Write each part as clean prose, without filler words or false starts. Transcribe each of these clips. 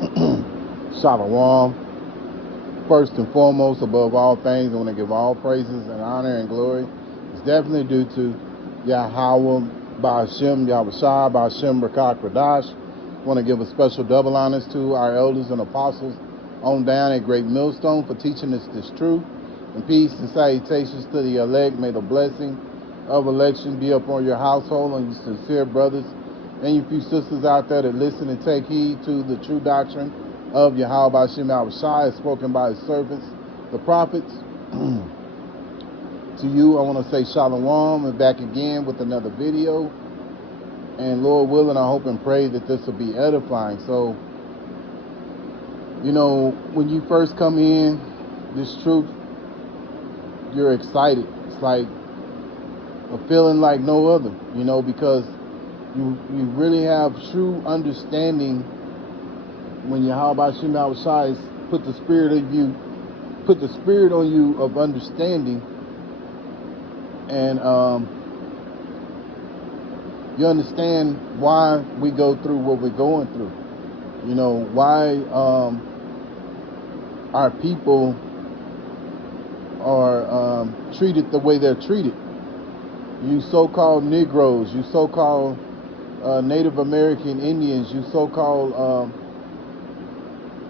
Shalom. First and foremost, above all things, I want to give all praises and honor and glory. It's definitely due to Yahweh, Ba'ashem, Yahushua, Ba'ashem, Rakak, Radash. I want to give a special double honors to our elders and apostles on down at Great Millstone for teaching us this truth. And peace and salutations to the elect. May the blessing of election be upon your household and your sincere brothers and you few sisters out there that listen and take heed to the true doctrine of Yahweh Ba'ashem Yahushua, spoken by his servants, the prophets. To you, I want to say shalom and back again with another video. And Lord willing, I hope and pray that this will be edifying. So, you know, when you first come in, this truth, you're excited. It's like a feeling like no other, you know, because you really have true understanding when Yahweh Ba'ashem Yahushua put the spirit on you of understanding, and you understand why we go through what we're going through. You know, why our people are treated the way they're treated. You so-called Negroes, you so-called Native American Indians, you so-called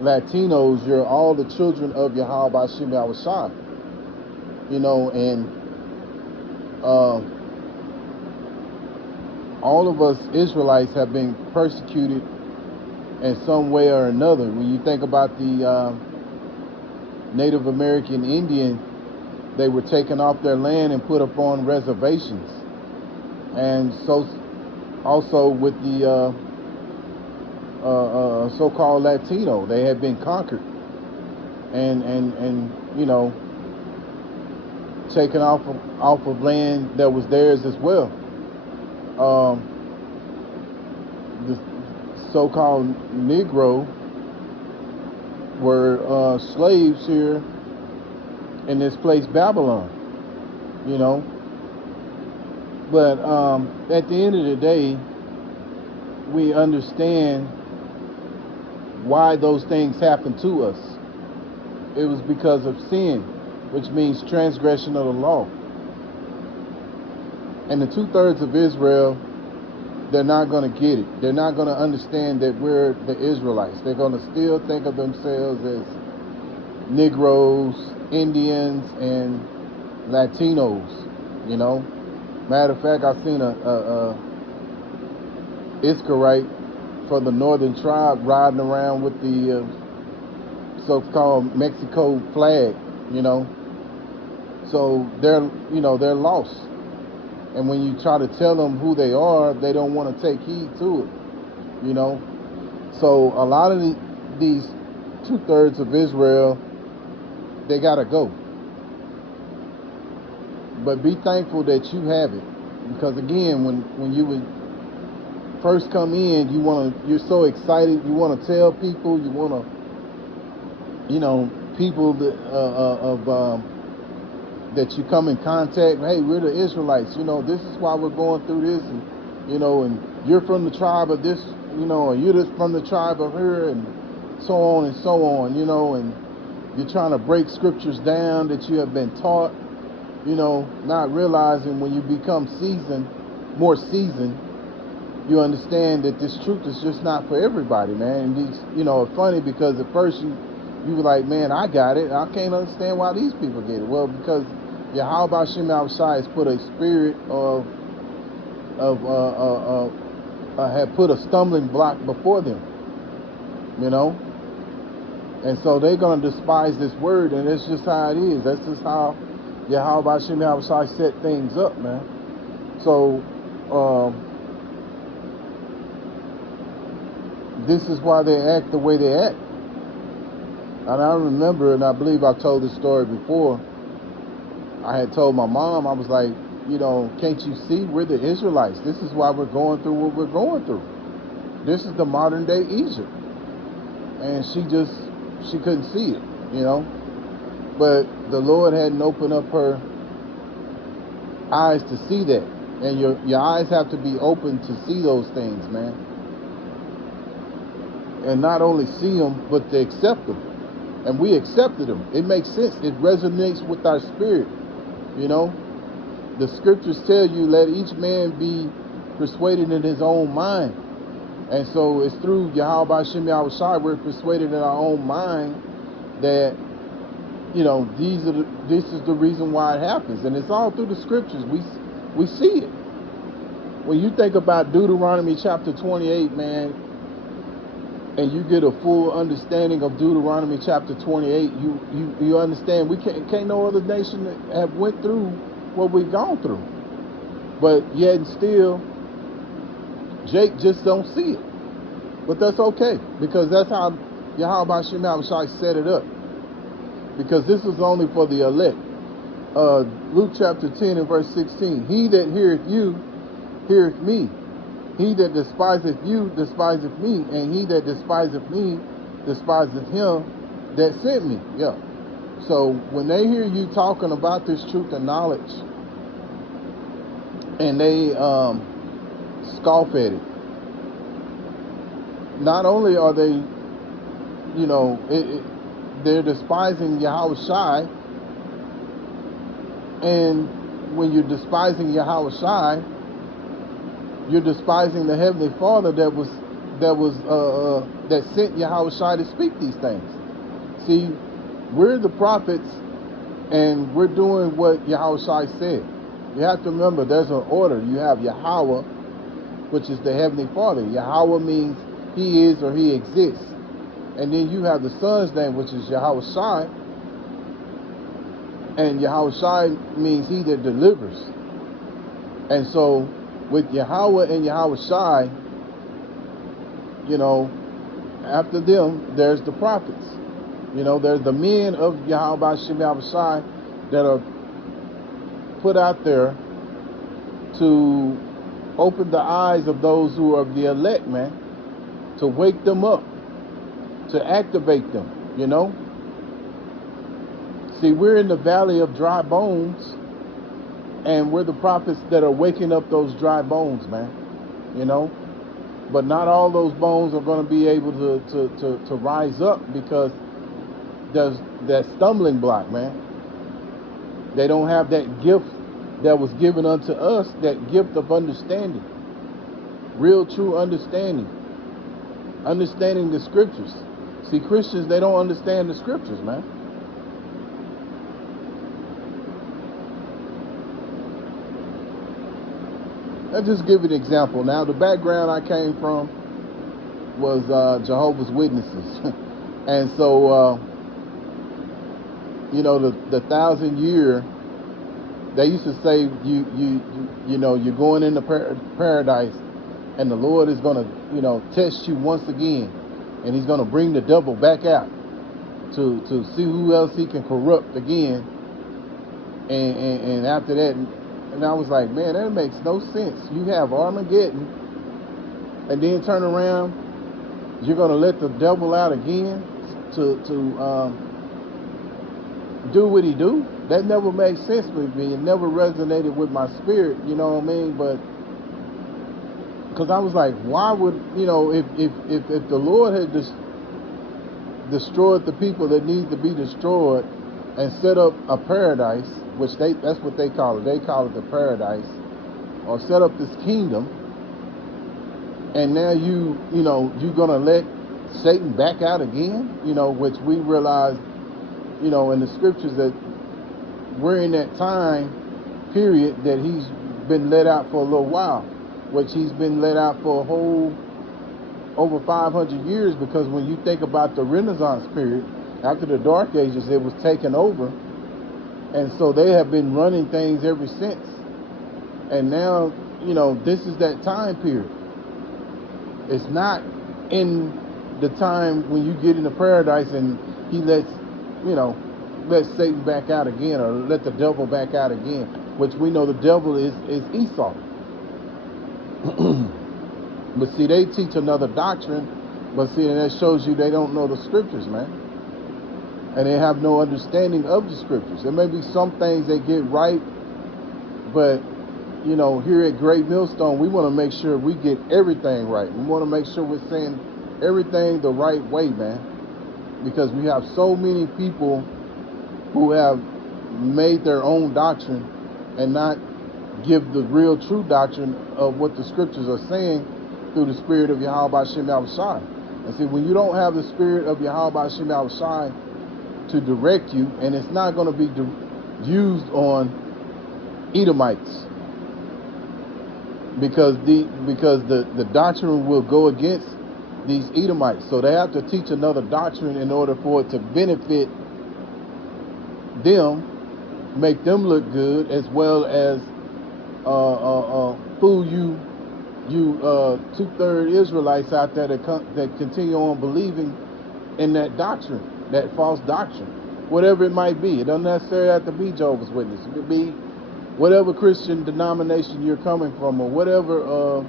Latinos, you're all the children of Yahweh Ba'ashem Yahushua. You know, and all of us Israelites have been persecuted in some way or another. When you think about the Native American Indian, they were taken off their land and put upon reservations. And so also with the so-called Latino, they had been conquered and you know, taken off of land that was theirs as well. The so-called Negro were slaves here in this place Babylon, you know. But at the end of the day, we understand why those things happened to us. It was because of sin, which means transgression of the law. And the 2/3 of Israel, they're not going to get it. They're not going to understand that we're the Israelites. They're going to still think of themselves as Negroes, Indians, and Latinos, you know. Matter of fact, I seen a Iscarite for the northern tribe riding around with the so-called Mexico flag, you know. So they're lost. And when you try to tell them who they are, they don't want to take heed to it, you know. So a lot of these 2/3 of Israel, they gotta go. But be thankful that you have it, because again, when you would first come in, you're so excited, you want to tell people, you want to, you know, people that that you come in contact, hey, we're the Israelites, you know, this is why we're going through this, and you know, and you're from the tribe of this, you know, or you're just from the tribe of her, and so on and so on, you know, and you're trying to break scriptures down that you have been taught, you know, not realizing when you become more seasoned, you understand that this truth is just not for everybody, man. And these, you know, it's funny because at first you were like, man, I got it. I can't understand why these people get it. Well, because Yahweh Ba'ashem Yahushua has put a spirit had put a stumbling block before them, you know. And so they're going to despise this word, and it's just how it is. That's just how Yahweh Ba'ashem Yahushua set things up, man. So this is why they act the way they act. And I remember, and I believe I told this story before, I had told my mom, I was like, you know, can't you see we're the Israelites? This is why we're going through what we're going through. This is the modern day Egypt. And she couldn't see it, you know. But the Lord hadn't opened up her eyes to see that. And your eyes have to be open to see those things, man. and not only see them, but to accept them. And we accepted them. It makes sense. It resonates with our spirit. You know, the scriptures tell you, let each man be persuaded in his own mind. And so it's through Yahweh Hashem Yahweh Shai we're persuaded in our own mind that, you know, this is the reason why it happens. And it's all through the scriptures. We see it. When you think about Deuteronomy chapter 28, man, and you get a full understanding of Deuteronomy chapter 28, you understand we can't no other nation have went through what we've gone through. But yet and still, Jake just don't see it. But that's okay, because that's how Yahweh Hashem Yahweh Shai set it up. Because this is only for the elect. Luke chapter 10 and verse 16. He that heareth you, heareth me. He that despiseth you, despiseth me. And he that despiseth me, despiseth him that sent me. Yeah. So when they hear you talking about this truth and knowledge, and they scoff at it, not only are they, you know, they're despising Yahweh Shai. And when you're despising Yahweh Shai, you're despising the Heavenly Father that sent Yahweh Shai to speak these things. See, we're the prophets, and we're doing what Yahweh Shai said. You have to remember, there's an order. You have Yahweh, which is the Heavenly Father. Yahweh means He is or He exists. And then you have the Son's name, which is Yahweh Shai. And Yahweh Shai means He that delivers. And so, with Yahweh and Yahweh Shai, you know, after them, there's the prophets. You know, there's the men of Yahweh Hashem Yahweh Shai that are put out there to open the eyes of those who are the elect, man, to wake them up, to activate them, you know. See, we're in the valley of dry bones, and we're the prophets that are waking up those dry bones, man, you know. But not all those bones are going to be able to rise up, because there's that stumbling block, man. They don't have that gift that was given unto us, that gift of understanding, real true understanding the scriptures. See, Christians, they don't understand the scriptures, man. I'll just give you an example. Now, the background I came from was Jehovah's Witnesses. And so, you know, the 1,000-year, they used to say, you know, you're going into paradise, and the Lord is going to, you know, test you once again, and He's going to bring the devil back out to see who else He can corrupt again. And after that, and I was like, man, that makes no sense. You have Armageddon, and then turn around, you're going to let the devil out again to do what he do? That never made sense with me. It never resonated with my spirit, you know what I mean? But because I was like, why would, you know, if the Lord had just destroyed the people that need to be destroyed and set up a paradise, which that's what they call it. They call it the paradise, or set up this kingdom, and now you're gonna let Satan back out again, you know, which we realize, you know, in the scriptures that we're in that time period that He's been let out for a little while, which He's been let out for a whole over 500 years, because when you think about the Renaissance period, after the Dark Ages, it was taken over, and so they have been running things ever since. And now, you know, this is that time period. It's not in the time when you get into paradise and He lets Satan back out again, or let the devil back out again, which we know the devil is Esau. But see, they teach another doctrine, but see, and that shows you they don't know the scriptures, man. And they have no understanding of the scriptures. There may be some things they get right, but, you know, here at Great Millstone, we want to make sure we get everything right. We want to make sure we're saying everything the right way, man. Because we have so many people who have made their own doctrine and not give the real true doctrine of what the scriptures are saying through the spirit of Yahweh Shem Yahushai. And see, when you don't have the spirit of Yahweh Shem Yahushai to direct you, and it's not going to be used on Edomites, because the doctrine will go against these Edomites. So they have to teach another doctrine in order for it to benefit them, make them look good, as well as fool you 2/3 Israelites out there that continue on believing in that doctrine, that false doctrine, whatever it might be. It doesn't necessarily have to be Jehovah's Witness. It could be whatever Christian denomination you're coming from, or whatever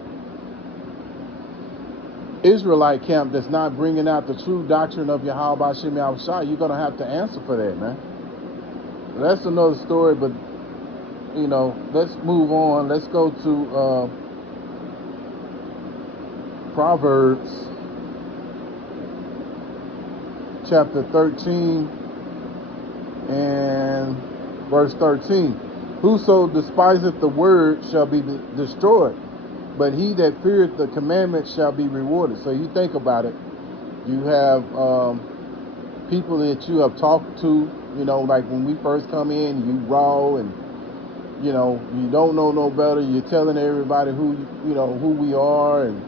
Israelite camp that's not bringing out the true doctrine of Yahweh Shem Yahushua. You're going to have to answer for that, man. That's another story, but, you know, let's move on. Let's go to Proverbs chapter 13 and verse 13. Whoso despiseth the word shall be destroyed, but he that feareth the commandment shall be rewarded. So you think about it. You have people that you have talked to, you know, like when we first come in, you raw and, you know, you don't know no better. You're telling everybody who we are and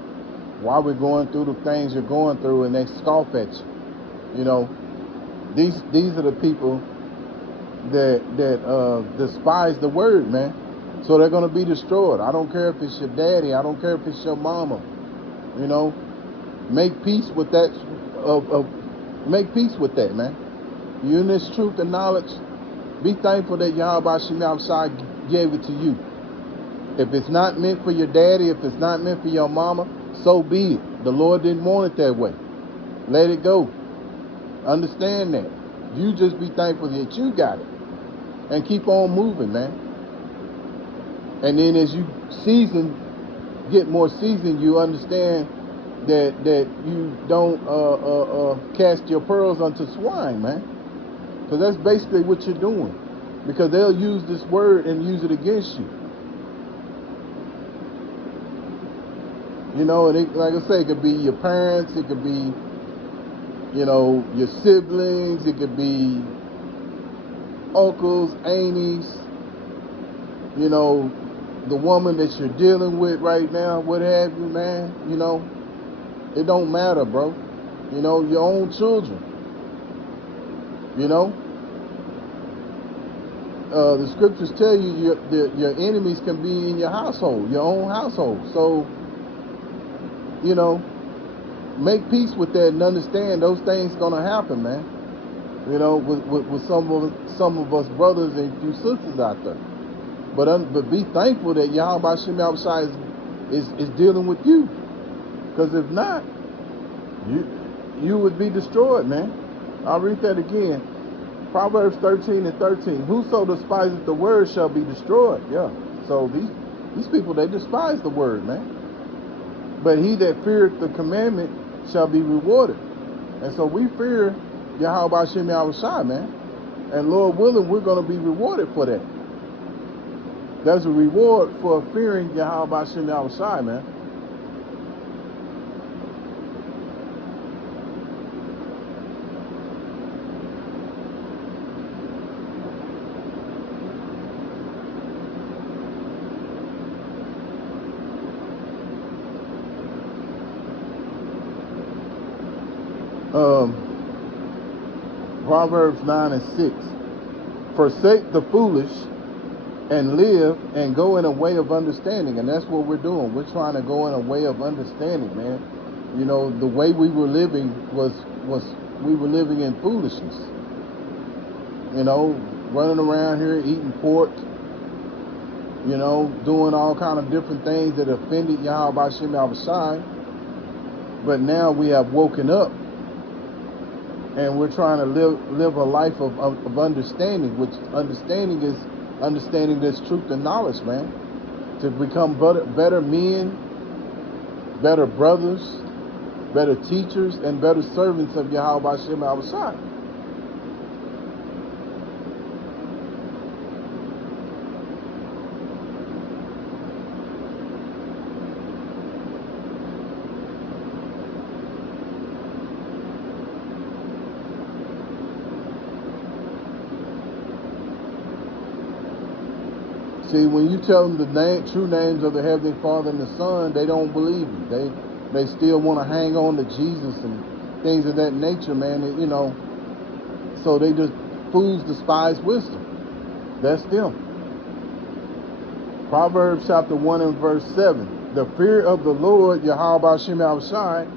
why we're going through the things you're going through, and they scoff at you. You know, these are the people that despise the word, man. So they're going to be destroyed. I don't care if it's your daddy. I don't care if it's your mama. You know, make peace with that. Make peace with that, man. You in this truth and knowledge. Be thankful that Yahweh Shem Yahushua gave it to you. If it's not meant for your daddy, if it's not meant for your mama, so be it. The Lord didn't want it that way. Let it go. Understand that. You just be thankful that you got it. And keep on moving, man. And then as you get more seasoned, you understand that you don't cast your pearls unto swine, man. Because that's basically what you're doing. Because they'll use this word and use it against you. You know, and like I say, it could be your parents, it could be, you know, your siblings, it could be uncles, aunties, you know, the woman that you're dealing with right now, what have you, man. You know, it don't matter, bro. You know, your own children. You know, the scriptures tell you your enemies can be in your household, your own household. So, you know, make peace with that and understand those things gonna happen, man. You know, with some of us brothers and few sisters out there. But be thankful that Yahweh Shem Yahushua is dealing with you. Because if not, you would be destroyed, man. I'll read that again. Proverbs 13 and 13. Whoso despiseth the word shall be destroyed. Yeah. So these people, they despise the word, man. But he that feareth the commandment shall be rewarded. And so we fear Yahweh Shem Yahushua, man. And Lord willing, we're going to be rewarded for that. There's a reward for fearing Yahweh Shem Yahushua, man. Proverbs 9 and 6. Forsake the foolish and live and go in a way of understanding. And that's what we're doing. We're trying to go in a way of understanding, man. You know, the way we were living was we were living in foolishness. You know, running around here eating pork, you know, doing all kind of different things that offended Yahweh Shem Yahushua. But now we have woken up. And we're trying to live a life of understanding, which understanding is understanding this truth and knowledge, man. To become better men, better brothers, better teachers, and better servants of Yahweh Hashem Yahushua. See, when you tell them the true names of the Heavenly Father and the Son, they don't believe you. They still want to hang on to Jesus and things of that nature, man. And, so they just fools despise wisdom. That's them. Proverbs chapter 1 and verse 7. The fear of the Lord, Yahweh Hashem Yahushua,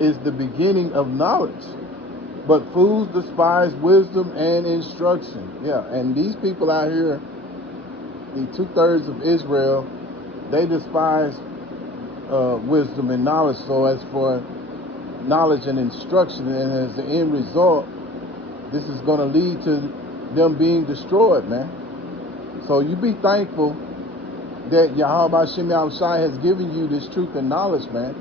is the beginning of knowledge. But fools despise wisdom and instruction. Yeah, and these people out here, the 2/3 of Israel, they despise wisdom and knowledge. So as for knowledge and instruction, and as the end result, this is going to lead to them being destroyed, man. So you be thankful that Yahweh Hashem Yahushua has given you this truth and knowledge, man.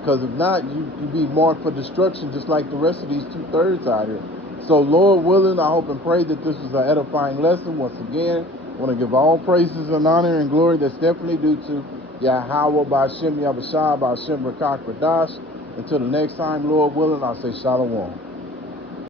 Because if not, you be marked for destruction just like the rest of these 2/3 out here. So Lord willing, I hope and pray that this was an edifying lesson. Once again, I want to give all praises and honor and glory that's definitely due to Yahweh B'Hashem Yahushua B'Hashem Rakak Radash. Until the next time, Lord willing, I'll say Shalom.